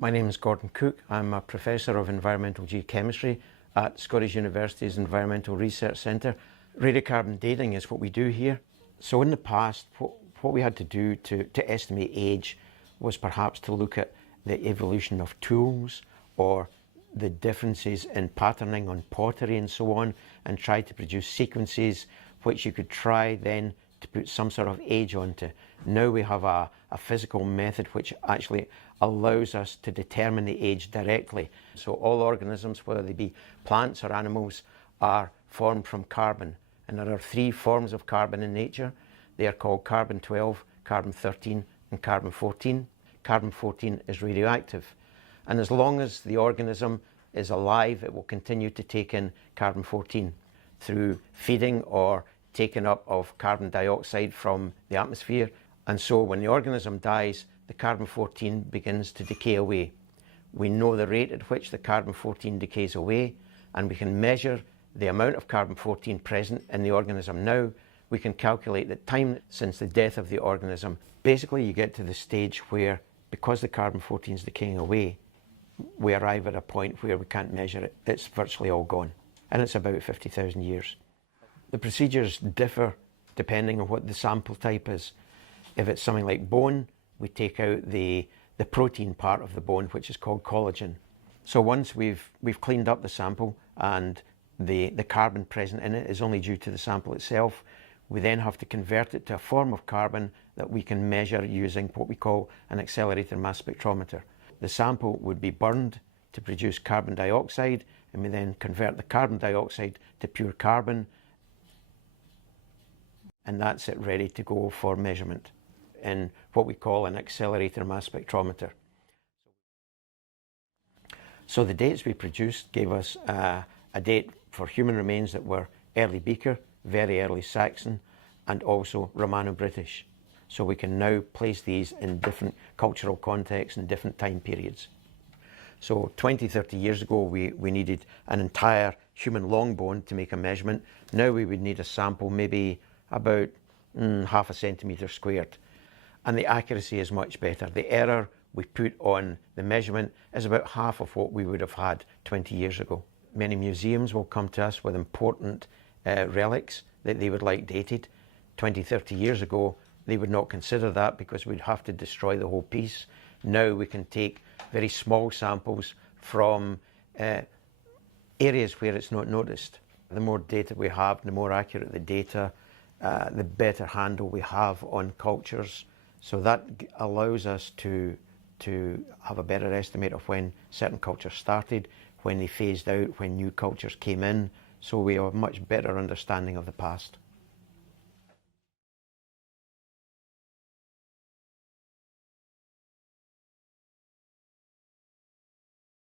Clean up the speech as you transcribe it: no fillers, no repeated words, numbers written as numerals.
My name is Gordon Cook. I'm a Professor of Environmental Geochemistry at Scottish University's Environmental Research Centre. Radiocarbon dating is what we do here. So in the past, what we had to do to estimate age was perhaps to look at the evolution of tools or the differences in patterning on pottery and so on, and try to produce sequences which you could try then to put some sort of age onto. Now we have a physical method which actually allows us to determine the age directly. So all organisms, whether they be plants or animals, are formed from carbon. And there are three forms of carbon in nature. They are called carbon-12, carbon-13 and carbon-14. Carbon-14 is radioactive. And as long as the organism is alive, it will continue to take in carbon-14 through feeding or taking up of carbon dioxide from the atmosphere. And so when the organism dies, the carbon-14 begins to decay away. We know the rate at which the carbon-14 decays away, and we can measure the amount of carbon-14 present in the organism now. We can calculate the time since the death of the organism. Basically, you get to the stage where, because the carbon-14 is decaying away, we arrive at a point where we can't measure it. It's virtually all gone. And it's about 50,000 years. The procedures differ depending on what the sample type is. If it's something like bone, we take out the protein part of the bone, which is called collagen. So once we've cleaned up the sample and the carbon present in it is only due to the sample itself, we then have to convert it to a form of carbon that we can measure using what we call an accelerator mass spectrometer. The sample would be burned to produce carbon dioxide, and we then convert the carbon dioxide to pure carbon, and that's it, ready to go for measurement in what we call an accelerator mass spectrometer. So the dates we produced gave us a date for human remains that were early Beaker, very early Saxon, and also Romano-British. So we can now place these in different cultural contexts and different time periods. So 20, 30 years ago, we needed an entire human long bone to make a measurement. Now we would need a sample maybe about half a centimetre squared. And the accuracy is much better. The error we put on the measurement is about half of what we would have had 20 years ago. Many museums will come to us with important relics that they would like dated. 20, 30 years ago, they would not consider that because we'd have to destroy the whole piece. Now we can take very small samples from areas where it's not noticed. The more data we have, the more accurate the data, the better handle we have on cultures. So that allows us to have a better estimate of when certain cultures started, when they phased out, when new cultures came in. So we have a much better understanding of the past.